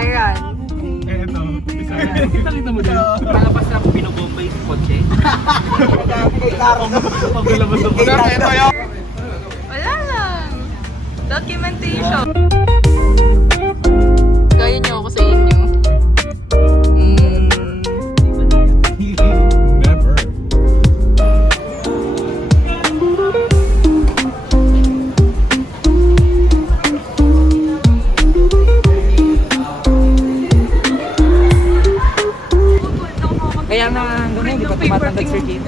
Ayan. Eto, isa. Nakita mo din. Palabas na binobomba yung kotse. Paglalabas ng kotse. Ito yun. Wala lang. Documentation. Gaya niyo ako sa inyo. Never. Kaya na hanggang ngayon, di pa tumatanggal circuit.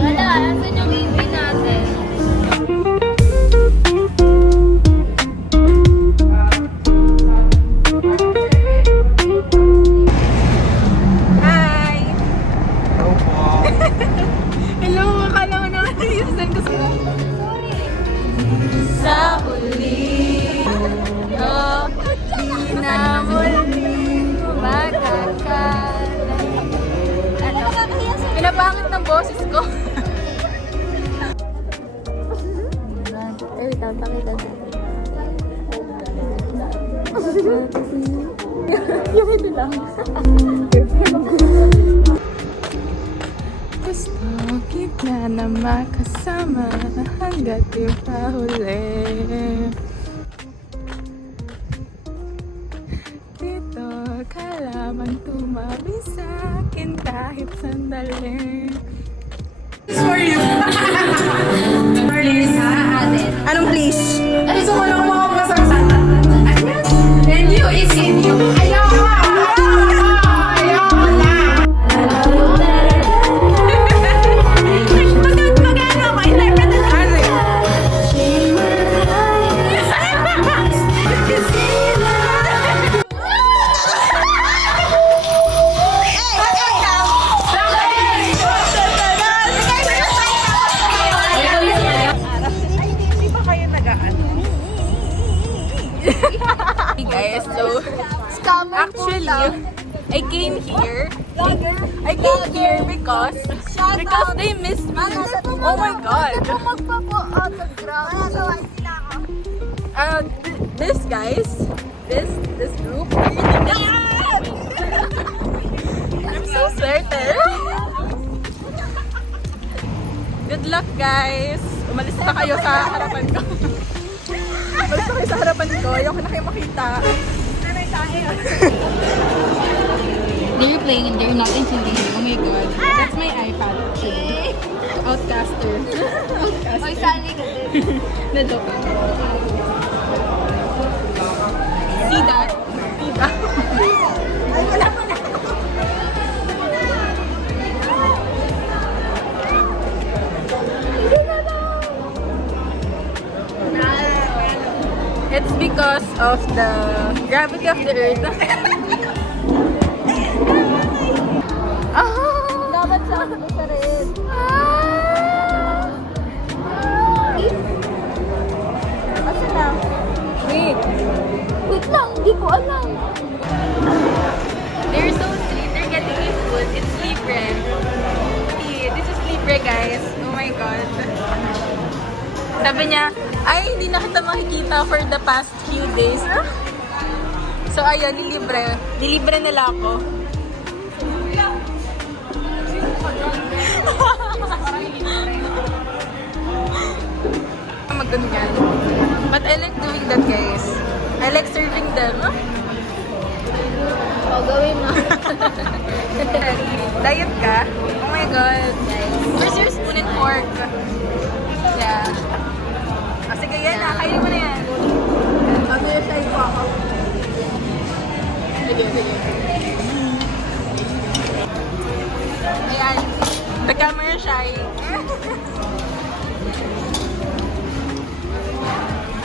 Wala, asan yung easy natin? Hi! Hello po. Hello, akala ko naman nilisan ko sa... Sa uli, di na muling makakalay. Ano? Pinapangit ng boses ko. Ay, tapakita din. Yung ito lang. Gusto kita na makasama hanggat di pa huli. Dito ka lamang tumabi sa akin kahit sandali. Please, ha, ate. Anong please? Ay, so walang mga pasang and you is in you. Ayaw na! Ayaw na! Magano ako? Interpret na Hey guys, so actually I came here because they miss me. Oh my god. This guys, this group I'm so certain. Good luck guys. Umalis na kayo sa harapan ko. Umalis na kayo sa harapan ko. Ayoko na kayo makita. Nanay tayo. They're playing and they're not including you. Oh my god. That's my iPad actually. Outcaster. Oy, sali ka din. Na-joke lang. See that? See that? Ay, wala pa na. It's because of the gravity of the earth. Dapat sa rin. Asa na? Wait. Wait lang, hindi ko alam. They're so sweet. They're getting me food. It's Libre. See, this is Libre, guys. Oh my God. Sabi niya, ay, hindi na kita makikita for the past few days. So, ayun, nilibre nila ako. Magganyan. But I like doing that, guys. I like serving them. O, gawin mo. Diet ka? Oh my God. Where's your spoon and fork? Yeah. Oh, sige, yan na. Kainin mo na yan. Ano yung shy pa ako? Sige. Ayan. The camera shy.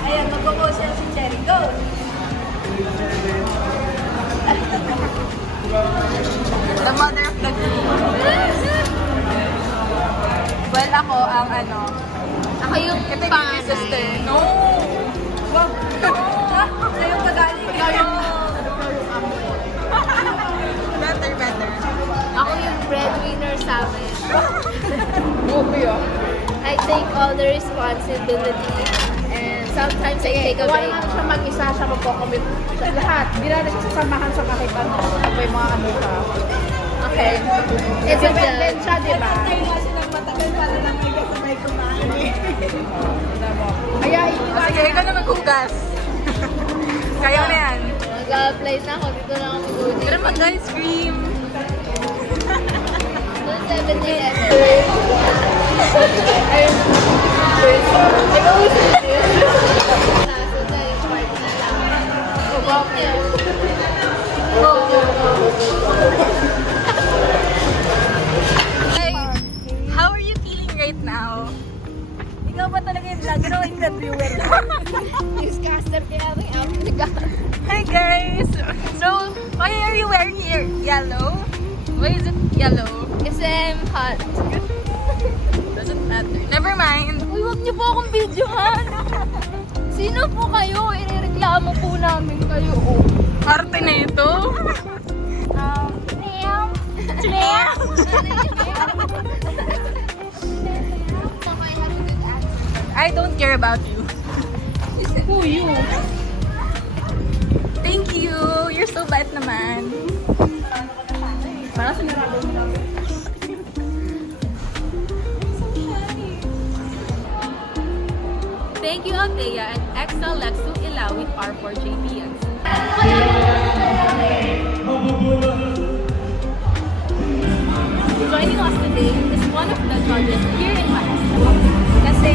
Ayan, magpo-post siya si Cherry. Go! The mother of the group. Well, ako ang ano. Ako yung Ito yung baby sister. No! Wag! Kayo pagaling. Better. breadwinner sa amin. I take all the responsibility and sometimes I take a break. Siya mag-isa, siya magkocommit siya lahat. Hindi na siya sasamahan sa kahit ano. Pag may mga ano ka. Okay. It's a Independent siya, di ba? Kaya Sige, ikaw na maghugas. Kaya mo na yan. Mag-apply na ako. Dito na ako mag-uwi. Pero mag-ice cream. 7-Eleven. Hey, how are you feeling right now? ikaw ba talaga yung vlogger o interviewer? Newscaster kaya rin ako. Hi guys! So, why are you wearing your yellow? Why is it yellow? Kasi I'm hot. Doesn't matter. Never mind. Uy, huwag niyo po akong videohan. Sino po kayo? Irereklamo po namin kayo. Arte na ito. Ma'am. Ma'am. I don't care about you. Who you? Thank you. You're so bad naman. Parang sinarado mo namin. Thank you, Althea and XL Lexu Ilawi R4JPS. Joining us today is one of the judges here in Manila. Kasi,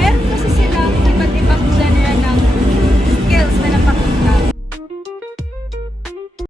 meron kasi silang